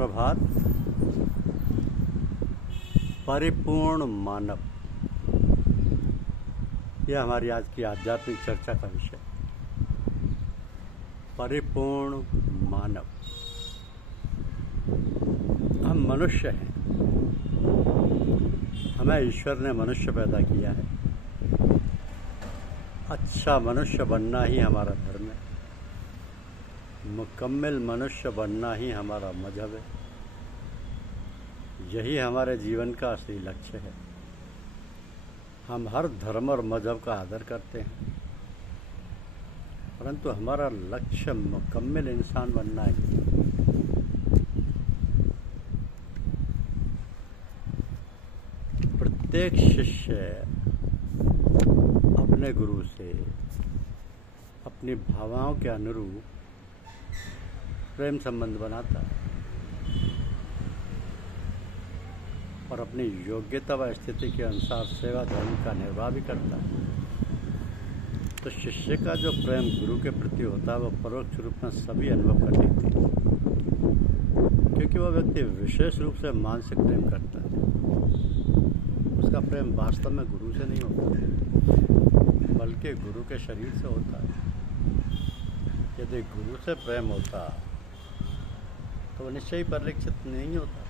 सुप्रभात। परिपूर्ण मानव, यह हमारी आज की आध्यात्मिक चर्चा का विषय। परिपूर्ण मानव, हम मनुष्य हैं, हमें ईश्वर ने मनुष्य पैदा किया है। अच्छा मनुष्य बनना ही हमारा धर्म है, मुकम्मल मनुष्य बनना ही हमारा मजहब है। यही हमारे जीवन का असली लक्ष्य है। हम हर धर्म और मजहब का आदर करते हैं, परंतु हमारा लक्ष्य मुकम्मल इंसान बनना है। प्रत्येक शिष्य अपने गुरु से अपनी भावनाओं के अनुरूप प्रेम संबंध बनाता है और अपनी योग्यता व स्थिति के अनुसार सेवा धर्म का निर्वाह भी करता है। तो शिष्य का जो प्रेम गुरु के प्रति होता है वह परोक्ष रूप में सभी अनुभव कर लेते हैं, क्योंकि वह व्यक्ति विशेष रूप से मानसिक प्रेम करता है। उसका प्रेम वास्तव में गुरु से नहीं होता, बल्कि गुरु के शरीर से होता है। यदि गुरु से प्रेम होता तो वह निश्चय ही परिलक्षित नहीं होता।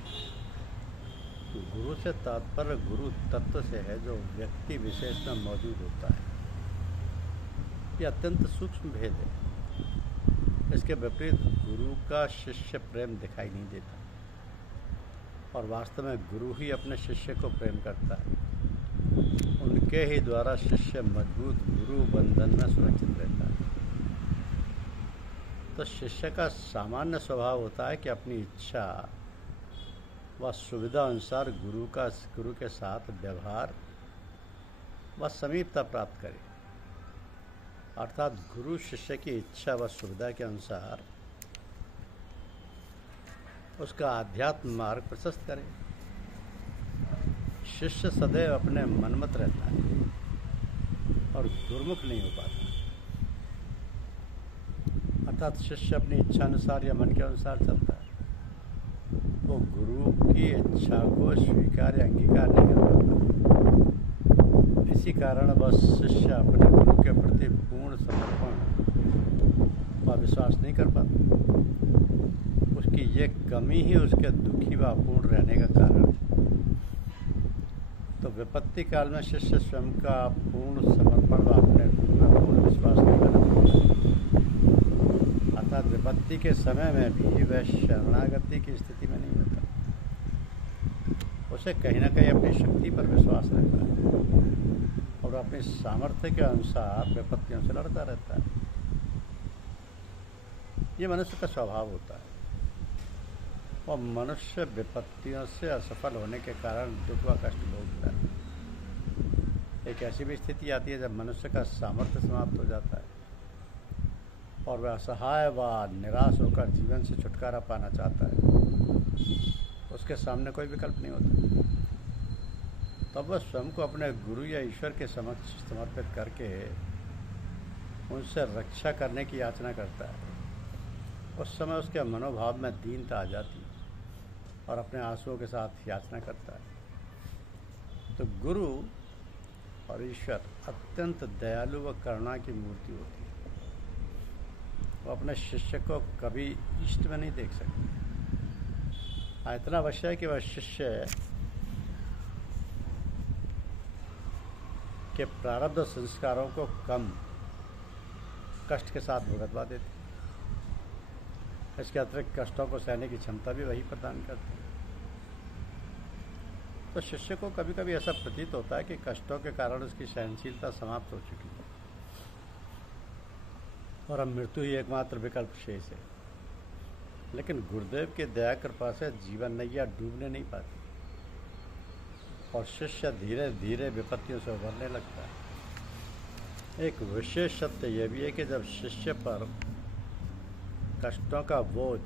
गुरु से तात्पर्य गुरु तत्व से है, जो व्यक्ति विशेष में मौजूद होता है। यह अत्यंत सूक्ष्म भेद है। इसके विपरीत गुरु का शिष्य प्रेम दिखाई नहीं देता, और वास्तव में गुरु ही अपने शिष्य को प्रेम करता है। उनके ही द्वारा शिष्य मजबूत गुरु बंधन में सुरक्षित रहता है। तो शिष्य का सामान्य स्वभाव होता है कि अपनी इच्छा व सुविधा अनुसार गुरु के साथ व्यवहार व समीपता प्राप्त करे, अर्थात गुरु शिष्य की इच्छा व सुविधा के अनुसार उसका आध्यात्म मार्ग प्रशस्त करे। शिष्य सदैव अपने मनमत रहता है और गुरुमुख नहीं हो पाता, अर्थात शिष्य अपनी इच्छा अनुसार या मन के अनुसार चलता है। वो गुरु की इच्छा को स्वीकार या अंगीकार नहीं कर पाता। इसी कारण वह शिष्य अपने गुरु के प्रति पूर्ण समर्पण व विश्वास नहीं कर पाता। उसकी ये कमी ही उसके दुखी व अपूर्ण रहने का कारण है। तो विपत्ति काल में शिष्य स्वयं का पूर्ण समर्पण व अपने गुरु में पूर्ण विश्वास नहीं कर पाता, अर्थात विपत्ति के समय में भी वह शरणागति की स्थिति में नहीं होता। उसे कहीं ना कहीं अपनी शक्ति पर विश्वास रहता है और अपनी सामर्थ्य के अनुसार विपत्तियों से लड़ता रहता है। ये मनुष्य का स्वभाव होता है, और मनुष्य विपत्तियों से असफल होने के कारण दुख व कष्ट भोगता है। एक ऐसी भी स्थिति आती है जब मनुष्य का सामर्थ्य समाप्त हो जाता है और वह असहाय व निराश होकर जीवन से छुटकारा पाना चाहता है। उसके सामने कोई विकल्प नहीं होता। तब वह स्वयं को अपने गुरु या ईश्वर के समक्ष समर्पित करके उनसे रक्षा करने की याचना करता है। उस समय उसके मनोभाव में दीनता आ जाती है और अपने आंसुओं के साथ याचना करता है। तो गुरु और ईश्वर अत्यंत दयालु व करुणा की मूर्ति होती है। वो अपने शिष्य को कभी इष्ट में नहीं देख सकते। इतना अवश्य है कि वह शिष्य के प्रारब्ध संस्कारों को कम कष्ट के साथ भुगतवा देते। इसके अतिरिक्त कष्टों को सहने की क्षमता भी वही प्रदान करते हैं। तो शिष्य को कभी कभी ऐसा प्रतीत होता है कि कष्टों के कारण उसकी सहनशीलता समाप्त हो चुकी है और अब मृत्यु ही एकमात्र विकल्प शेष है। लेकिन गुरुदेव के दया कृपा से जीवन नैया डूबने नहीं पाती और शिष्य धीरे धीरे विपत्तियों से उभरने लगता है। एक विशेष सत्य यह भी है कि जब शिष्य पर कष्टों का बोझ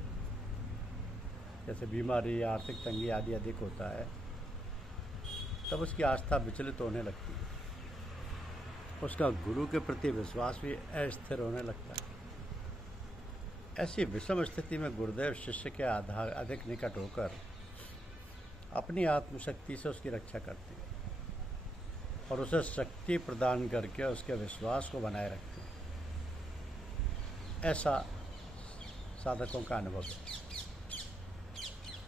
जैसे बीमारी या आर्थिक तंगी आदि अधिक होता है, तब उसकी आस्था विचलित होने लगती है। उसका गुरु के प्रति विश्वास भी अस्थिर होने लगता है। ऐसी विषम स्थिति में गुरुदेव शिष्य के आधार अधिक निकट होकर अपनी आत्मशक्ति से उसकी रक्षा करते हैं और उसे शक्ति प्रदान करके उसके विश्वास को बनाए रखते हैं। ऐसा साधकों का अनुभव है।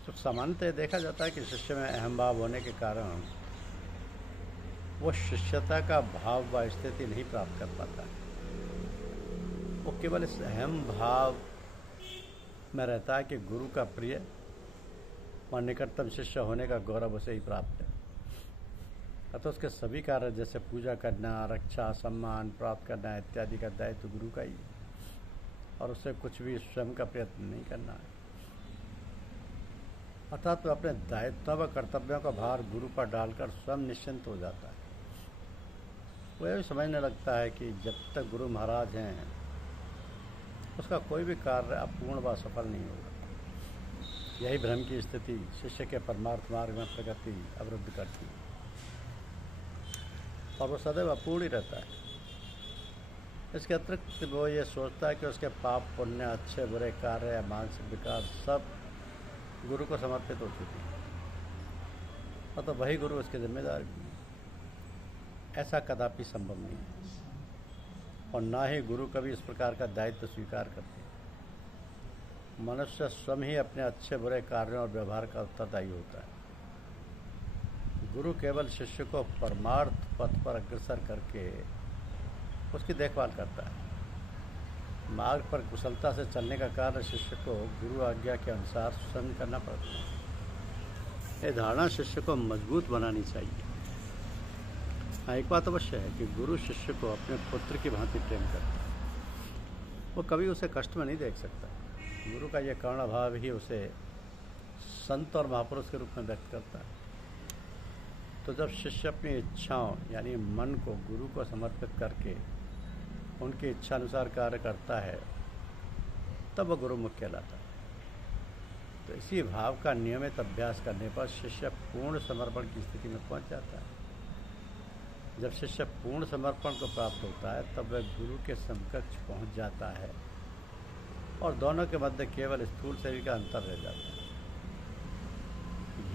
तो सामान्यतः देखा जाता है कि शिष्य में अहम भाव होने के कारण वो शिष्यता का भाव व स्थिति नहीं प्राप्त कर पाता है। वो केवल इस अहम भाव में रहता है कि गुरु का प्रिय और निकटतम शिष्य होने का गौरव उसे ही प्राप्त है। अतः उसके सभी कार्य जैसे पूजा करना, रक्षा, सम्मान प्राप्त करना इत्यादि का दायित्व गुरु का ही है और उसे कुछ भी स्वयं का प्रयत्न नहीं करना है। अर्थात तो अपने दायित्व व कर्तव्यों का भार गुरु पर डालकर स्वयं निश्चिंत हो जाता है। वो यह समझने लगता है कि जब तक गुरु महाराज हैं उसका कोई भी कार्य अपूर्ण व सफल नहीं होगा। यही भ्रम की स्थिति शिष्य के परमार्थ मार्ग में प्रगति अवरुद्ध करती है और वो सदैव अपूर्ण ही रहता है। इसके अतिरिक्त वो ये सोचता है कि उसके पाप, पुण्य, अच्छे बुरे कार्य या मानसिक विकार सब गुरु को समर्पित हो चुके हैं और तो वही गुरु उसके जिम्मेदार भी है। ऐसा कदापि संभव नहीं है और ना ही गुरु कभी इस प्रकार का दायित्व स्वीकार करते हैं। मनुष्य स्वयं ही अपने अच्छे बुरे कार्यों और व्यवहार का उत्तरदायी होता है। गुरु केवल शिष्य को परमार्थ पथ पर अग्रसर करके उसकी देखभाल करता है। मार्ग पर कुशलता से चलने का कार्य शिष्य को गुरु आज्ञा के अनुसार स्वयं करना पड़ता है। यह धारणा शिष्य को मजबूत बनानी चाहिए। हाँ, एक बात अवश्य है कि गुरु शिष्य को अपने पुत्र की भांति प्रेम करता है। वो कभी उसे कष्ट में नहीं देख सकता। गुरु का यह करुणा भाव ही उसे संत और महापुरुष के रूप में व्यक्त करता है। तो जब शिष्य अपनी इच्छाओं यानी मन को गुरु को समर्पित करके उनकी इच्छा अनुसार कार्य करता है तब वह गुरुमुख कहलाता है। तो इसी भाव का नियमित अभ्यास करने पर शिष्य पूर्ण समर्पण की स्थिति में पहुंच जाता है। जब शिष्य पूर्ण समर्पण को प्राप्त होता है तब वह गुरु के समकक्ष पहुंच जाता है और दोनों के मध्य केवल स्थूल शरीर का अंतर रह जाता है।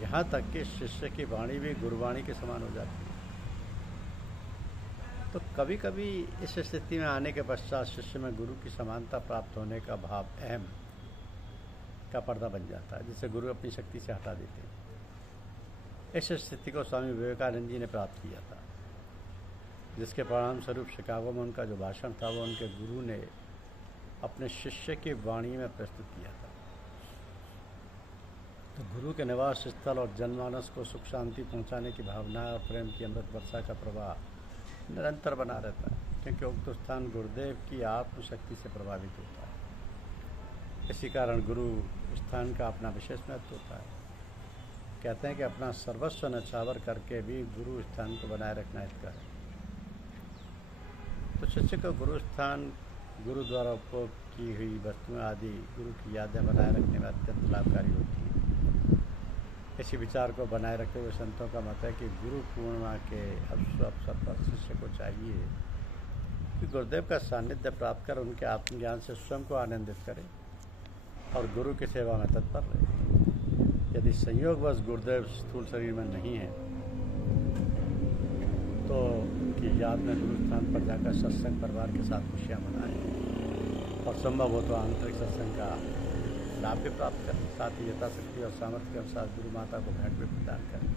यहाँ तक कि शिष्य की वाणी भी गुरुवाणी के समान हो जाती है। तो कभी कभी इस स्थिति में आने के पश्चात शिष्य में गुरु की समानता प्राप्त होने का भाव अहम का पर्दा बन जाता है, जिसे गुरु अपनी शक्ति से हटा देते हैं। इस स्थिति को स्वामी विवेकानंद जी ने प्राप्त किया था, जिसके परिणाम स्वरूप शिकागो में उनका जो भाषण था वो उनके गुरु ने अपने शिष्य की वाणी में प्रस्तुत किया था। तो गुरु के निवास स्थल और जनमानस को सुख शांति पहुंचाने की भावना और प्रेम की अमृत वर्षा का प्रवाह निरंतर बना रहता है, क्योंकि उक्त स्थान गुरुदेव की आत्मशक्ति से प्रभावित होता है। इसी कारण गुरु स्थान का अपना विशेष महत्व होता है। कहते हैं कि अपना सर्वस्व न्यौछावर करके भी गुरु स्थान को बनाए रखना हितकर है। तो शिष्य को गुरु स्थान, गुरु द्वारा उपयोग की हुई वस्तुएं आदि गुरु की यादें बनाए रखने में अत्यंत लाभकारी होती है। इसी विचार को बनाए रखते हुए संतों का मत है कि गुरु पूर्णिमा के अवसर पर शिष्य को चाहिए कि गुरुदेव का सानिध्य प्राप्त कर उनके आत्मज्ञान से स्वयं को आनंदित करे और गुरु की सेवा में तत्पर रहे। यदि संयोगवश गुरुदेव स्थूल शरीर में नहीं है तो उनकी याद में गुरु स्थान पर जाकर सत्संग परिवार के साथ खुशियाँ मनाएं और संभव हो तो आंतरिक सत्संग का लाभ भी प्राप्त करें। साथ ही यथाशक्ति और सामर्थ्य के अनुसार गुरु माता को भेंट भी प्रदान करें।